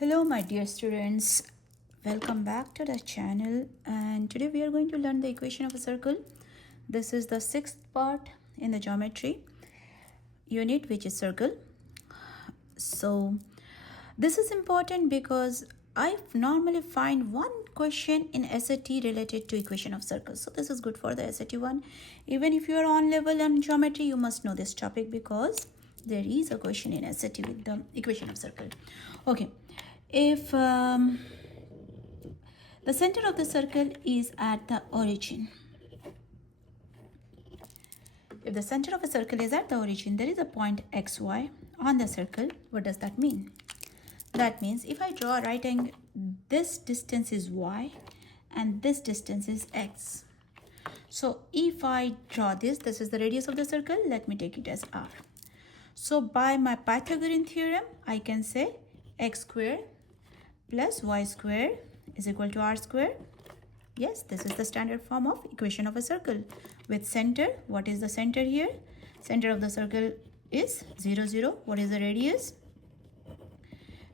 Hello my dear students, welcome back to the channel, and today we are going to learn the equation of a circle. This is the sixth part in the geometry unit, which is circle. So this is important because I normally find one question in SAT related to equation of circles. So this is good for the SAT one. Even if you are on level on geometry, you must know this topic because there is a question in SAT with the equation of circle. Okay, if the center of the circle is at the origin, if the center of a circle is at the origin, there is a point xy on the circle. What does that mean? That means if I draw a right angle, this distance is y and this distance is x. So if I draw this is the radius of the circle. Let me take it as r. So by my Pythagorean theorem, I can say x square plus y square is equal to r square. Yes, this is the standard form of equation of a circle with center. What is the center here? Center of the circle is 0, 0. What is the radius?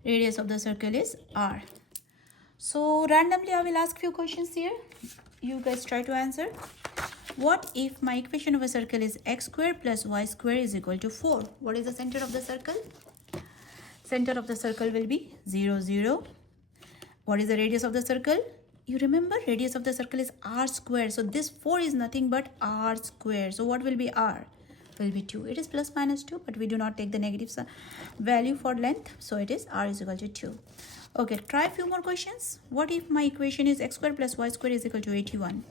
Radius of the circle is r. So randomly I will ask few questions here. You guys try to answer. What if my equation of a circle is x square plus y square is equal to 4? What is the center of the circle? Center of the circle will be 0, 0. What is the radius of the circle? You remember radius of the circle is r square. So this 4 is nothing but r square. So what will be r? Will be 2. It is plus minus 2, but we do not take the negative value for length. So it is r is equal to 2. Okay, try a few more questions. What if my equation is x square plus y square is equal to 81?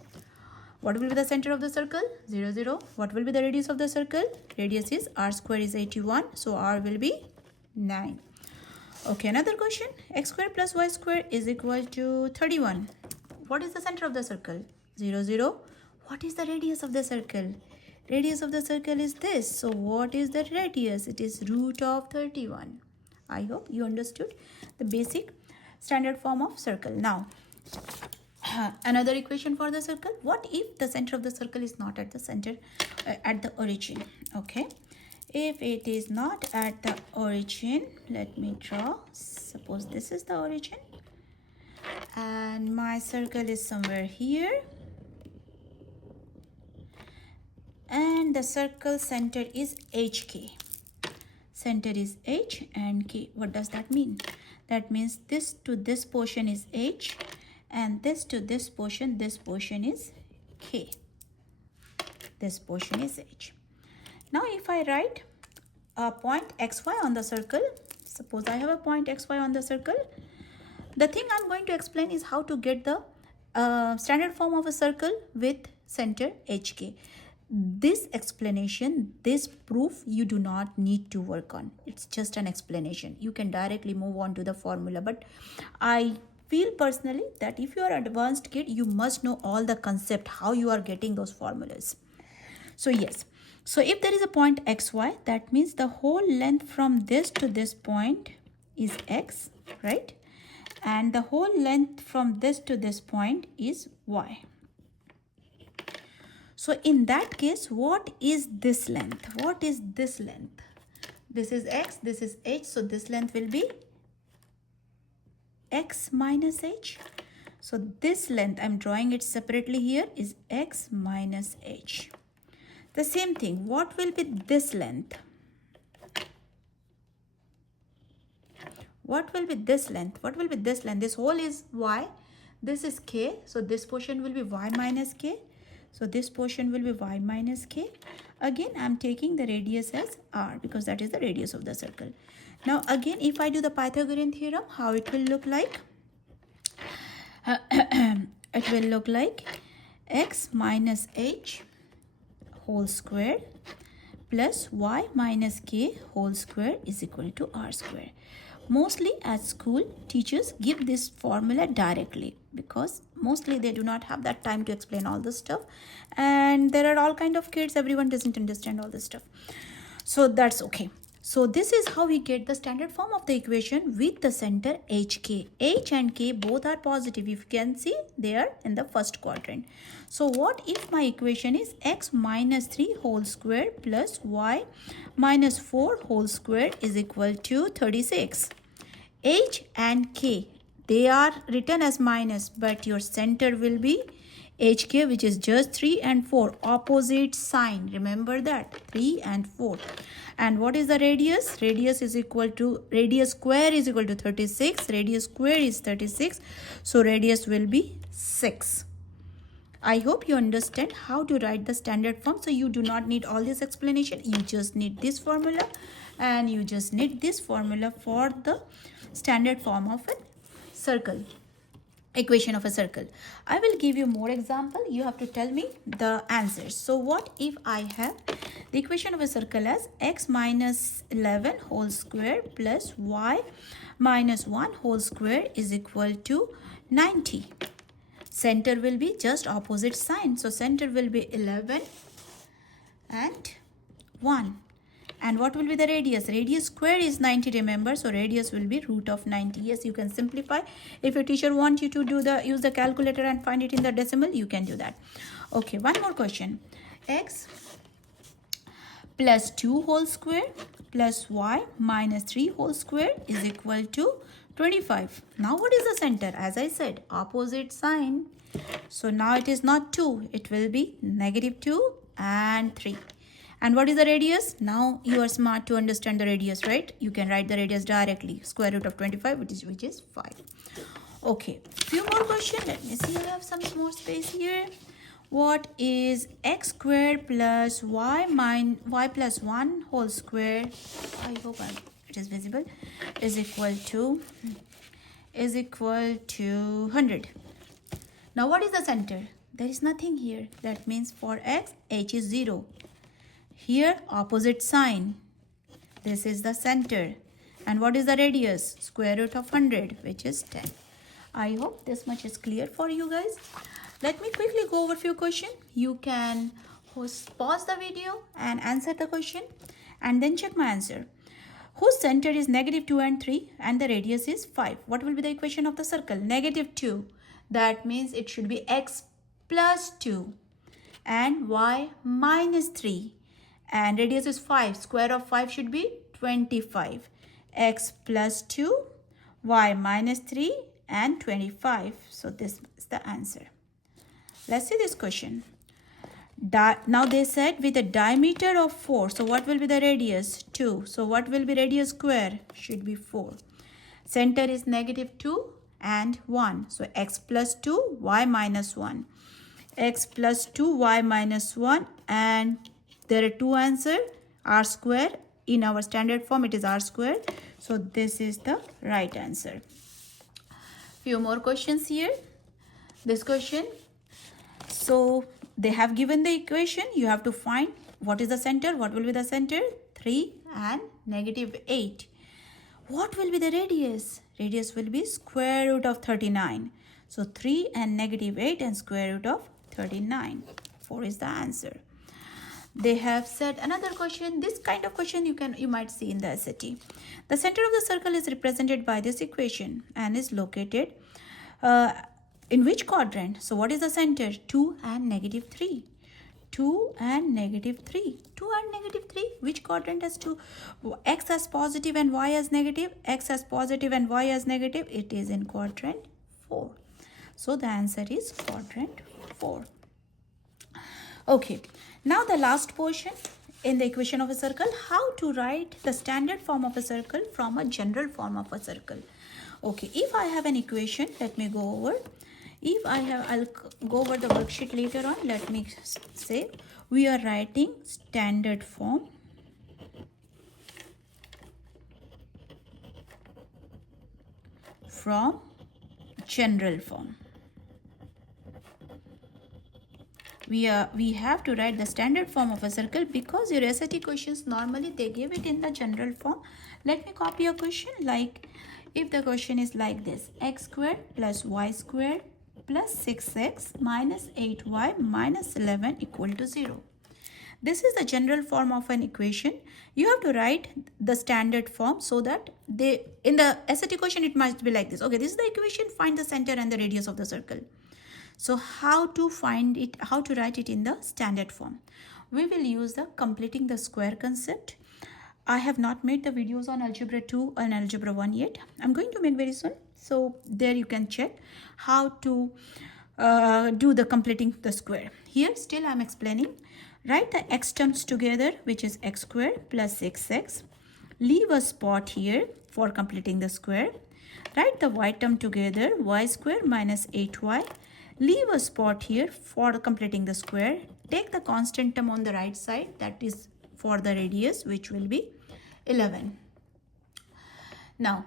What will be the center of the circle? 0, 0. What will be the radius of the circle? Radius is r square is 81. So r will be 9. Okay, another question. X square plus y square is equal to 31. What is the center of the circle? 0, 0. What is the radius of the circle? Radius of the circle is this. So what is the radius? It is root of 31. I hope you understood the basic standard form of circle. Now, another equation for the circle. What if the center of the circle is not at the center, at the origin? Okay. If it is not at the origin, let me draw. Suppose this is the origin and my circle is somewhere here, and the circle center is HK. Center is H and K. What does that mean? That means this to this portion is H and this to this portion is K. This portion is H. Now if I write a point xy on the circle, suppose I have a point xy on the circle, the thing I'm going to explain is how to get the standard form of a circle with center HK. This explanation, this proof, you do not need to work on. It's just an explanation. You can directly move on to the formula. But I feel personally that if you are an advanced kid, you must know all the concept, how you are getting those formulas. So yes. So if there is a point xy, that means the whole length from this to this point is x, right? And the whole length from this to this point is y. So in that case, what is this length? What is this length? This is x, this is h. So this length will be x minus h. So this length, I'm drawing it separately here, is x minus h. The same thing, what will be this length? What will be this length? What will be this length? This whole is y, this is k. So this portion will be y minus k. So this portion will be y minus k. Again, I'm taking the radius as r because that is the radius of the circle. Now again, if I do the Pythagorean theorem, how it will look like? It will look like x minus h whole square plus y minus k whole square is equal to r square. Mostly at school, teachers give this formula directly because mostly they do not have that time to explain all this stuff, and there are all kind of kids, everyone doesn't understand all this stuff. So that's okay. So this is how we get the standard form of the equation with the center HK. H and K both are positive. If you can see, they are in the first quadrant. So what if my equation is x minus 3 whole square plus y minus 4 whole square is equal to 36? H and K, they are written as minus, but your center will be HK, which is just 3 and 4, opposite sign. Remember that, 3 and 4. And what is the radius? Radius is equal to, radius square is equal to 36. Radius square is 36. So radius will be 6. I hope you understand how to write the standard form. So you do not need all this explanation. You just need this formula, and you just need this formula for the standard form of a circle, equation of a circle. I will give you more example. You have to tell me the answers. So what if I have the equation of a circle as x minus 11 whole square plus y minus 1 whole square is equal to 90. Center will be just opposite sign. So center will be 11 and 1. And what will be the radius? Radius square is 90, remember. So radius will be root of 90. Yes, you can simplify. If your teacher wants you to use the calculator and find it in the decimal, you can do that. Okay, one more question. X plus 2 whole square plus y minus 3 whole square is equal to 25. Now what is the center? As I said, opposite sign. So now it is not 2. It will be negative 2 and 3. And what is the radius? Now you are smart to understand the radius, right? You can write the radius directly. Square root of 25, which is 5. Okay, few more questions. Let me see. I have some more space here. What is x squared plus y plus 1 whole square? I hope it is visible. Is equal to 100. Now what is the center? There is nothing here. That means for x, h is 0. Here, opposite sign. This is the center. And what is the radius? Square root of 100, which is 10. I hope this much is clear for you guys. Let me quickly go over a few questions. You can pause the video and answer the question and then check my answer. Whose center is negative 2 and 3 and the radius is 5? What will be the equation of the circle? Negative 2. That means it should be x plus 2 and y minus 3. And radius is 5. Square of 5 should be 25. X plus 2, y minus 3 and 25. So this is the answer. Let's see this question. Now they said with a diameter of 4. So what will be the radius? 2. So what will be radius square? Should be 4. Center is negative 2 and 1. So x plus 2, y minus 1. X plus 2, y minus 1, and there are two answers, r square. In our standard form, it is r square. So this is the right answer. Few more questions here. This question. So they have given the equation. You have to find what is the center. What will be the center? 3 and negative 8. What will be the radius? Radius will be square root of 39. So 3 and negative 8 and square root of 39. 4 is the answer. They have said another question. This kind of question you might see in the SAT. The center of the circle is represented by this equation and is located in which quadrant? So what is the center? 2 and negative 3. 2 and negative 3. 2 and negative 3. Which quadrant has 2? X as positive and y as negative. X as positive and y as negative. It is in quadrant 4. So the answer is quadrant 4. Okay, now the last portion in the equation of a circle, how to write the standard form of a circle from a general form of a circle. Okay, if I have an equation, let me go over. I'll go over the worksheet later on. Let me say we are writing standard form from general form. We have to write the standard form of a circle because your SAT questions normally they give it in the general form. Let me copy a question. Like if the question is like this: x squared plus y squared plus 6x minus 8y minus 11 equal to 0. This is the general form of an equation. You have to write the standard form so that in the SAT question it must be like this. Okay, this is the equation. Find the center and the radius of the circle. So how to find it, how to write it in the standard form? We will use the completing the square concept. I have not made the videos on algebra 2 and algebra 1 yet. I'm going to make very soon. So there you can check how to do the completing the square. Here still I'm explaining. Write the x terms together, which is x squared plus 6x. Leave a spot here for completing the square. Write the y term together, y squared minus 8y. Leave a spot here for completing the square. Take the constant term on the right side, that is for the radius, which will be 11. Now,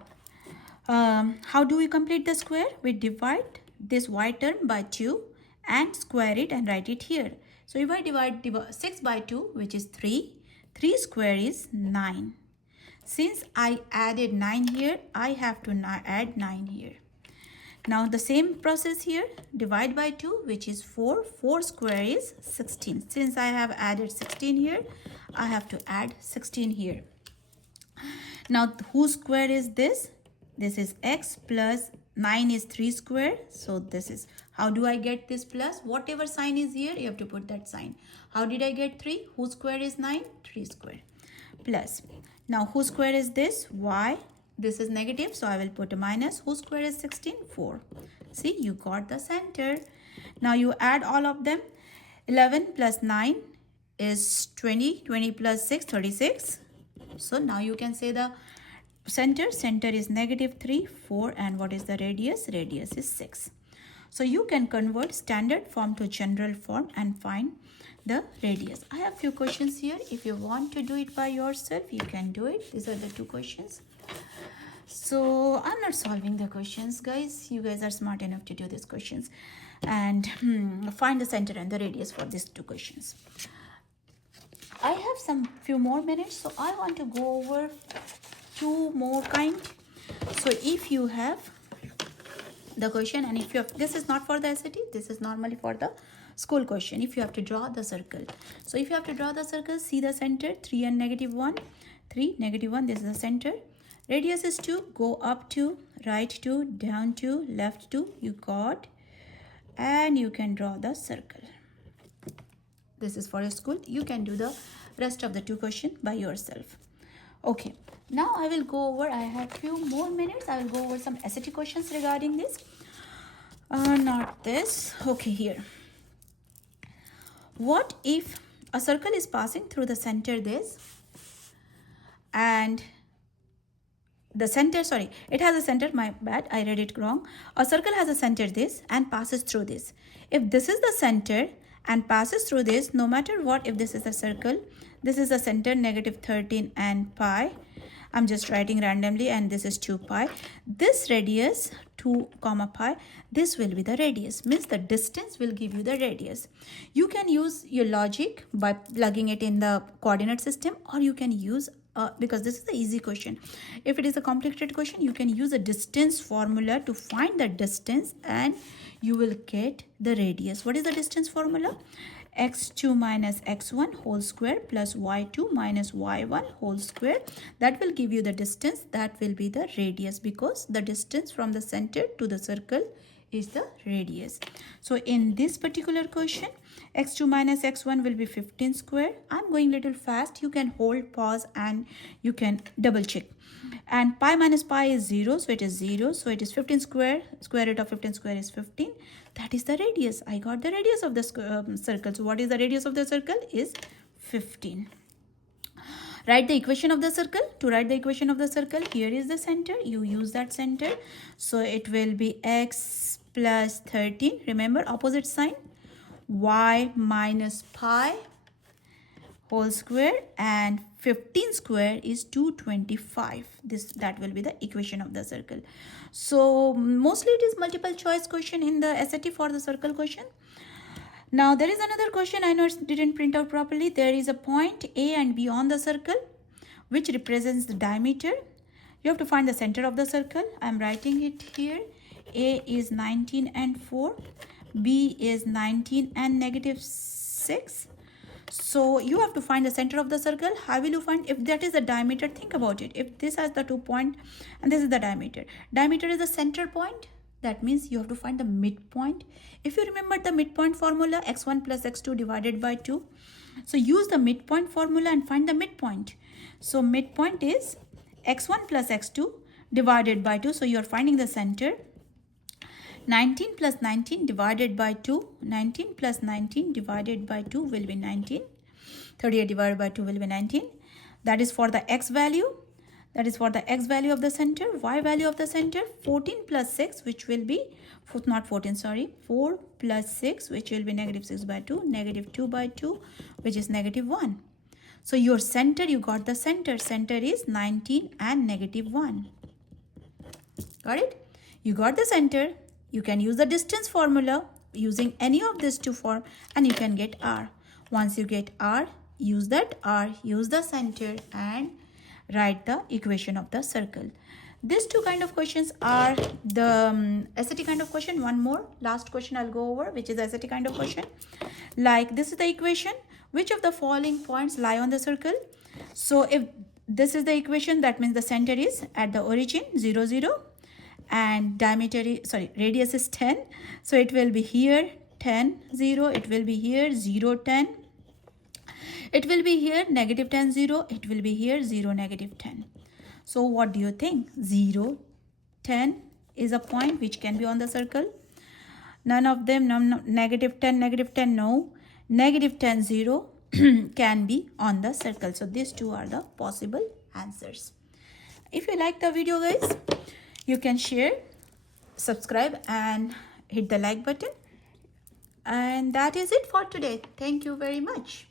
how do we complete the square? We divide this y term by 2 and square it and write it here. So if I divide 6 by 2, which is 3, 3 square is 9. Since I added 9 here, I have to add 9 here. Now the same process here, divide by 2, which is 4. 4 square is 16. Since I have added 16 here, I have to add 16 here. Now whose square is this? This is x plus 9 is 3 square. So this is, how do I get this plus? Whatever sign is here, you have to put that sign. How did I get 3? Whose square is 9? 3 square. Plus. Now whose square is this? Y. This is negative, so I will put a minus. Whose square is 16? 4. See, you got the center. Now you add all of them. 11 plus 9 is 20. 20 plus 6, 36. So now you can say the center. Center is negative 3, 4. And what is the radius? Radius is 6. So you can convert standard form to general form and find the radius. I have few questions here. If you want to do it by yourself, you can do it. These are the 2 questions. So I'm not solving the questions, guys. You guys are smart enough to do these questions and find the center and the radius for these 2 questions. I have some few more minutes, so I want to go over 2 more kind. So if you have the question, and if you have, this is not for the SAT, this is normally for the school question. If you have to draw the circle, so if you have to draw the circle, see the center, 3 and negative 1, 3, negative 1, this is the center. Radius is 2, go up 2, right 2, down 2, left 2, you got, and you can draw the circle. This is for your school. You can do the rest of the 2 questions by yourself. Okay, now I will go over, I have few more minutes, I will go over some SAT questions regarding this. Not this. Okay, here. What if a circle is passing through the center this, and the center, sorry, it has a center, my bad, I read it wrong. A circle has a center this and passes through this. If this is the center and passes through this, no matter what, if this is the circle, this is the center, negative 13 and pi. I'm just writing randomly, and this is 2 pi. This radius, 2 comma pi, this will be the radius. Means the distance will give you the radius. You can use your logic by plugging it in the coordinate system, or you can use because this is the easy question. If it is a complicated question, you can use a distance formula to find the distance and you will get the radius. What is the distance formula? x2 minus x1 whole square plus y2 minus y1 whole square. That will give you the distance. That will be the radius, because the distance from the center to the circle is the radius. So in this particular question, x2 minus x1 will be 15 square. I'm going little fast. You can hold, pause, and you can double check. And pi minus pi is 0, so it is 0. So it is 15 square. Square root of 15 square is 15. That is the radius. I got the radius of the circle. So what is the radius of the circle? Is 15. Write the equation of the circle. To write the equation of the circle, here is the center. You use that center. So it will be x plus 13. Remember, opposite sign. Y minus pi whole square, and 15 square is 225. That will be the equation of the circle. So mostly it is multiple choice question in the SAT for the circle question. Now there is another question. I know it didn't print out properly. There is a point A and B on the circle which represents the diameter. You have to find the center of the circle. I am writing it here. A is 19 and 4. B is 19 and negative 6. So you have to find the center of the circle. How will you find? If that is the diameter, think about it. If this has the 2 point and this is the diameter. Diameter is the center point. That means you have to find the midpoint. If you remember the midpoint formula, x1 plus x2 divided by 2. So use the midpoint formula and find the midpoint. So midpoint is x1 plus x2 divided by 2. So you're finding the center. 19 plus 19 divided by 2. 19 plus 19 divided by 2 will be 19. 38 divided by 2 will be 19. That is for the x value. That is for the x value of the center. Y value of the center, 14 plus 6, which will be, not 14, sorry, 4 plus 6, which will be negative 6 by 2, negative 2 by 2, which is negative 1. So your center, you got the center. Center is 19 and negative 1. Got it? You got the center. You can use the distance formula using any of these two form and you can get R. Once you get R, use that R, use the center and write the equation of the circle. These two kind of questions are the SAT kind of question. One more last question I'll go over, which is SAT kind of question. Like this is the equation. Which of the following points lie on the circle? So if this is the equation, that means the center is at the origin 0, 0 and diameter is, radius is 10. So it will be here 10, 0. It will be here 0, 10. It will be here negative 10, 0. It will be here 0, negative 10. So what do you think? 0, 10 is a point which can be on the circle. None of them, no, negative 10, no. Negative 10, 0 can be on the circle. So these two are the possible answers. If you like the video, guys, you can share, subscribe and hit the like button. And that is it for today. Thank you very much.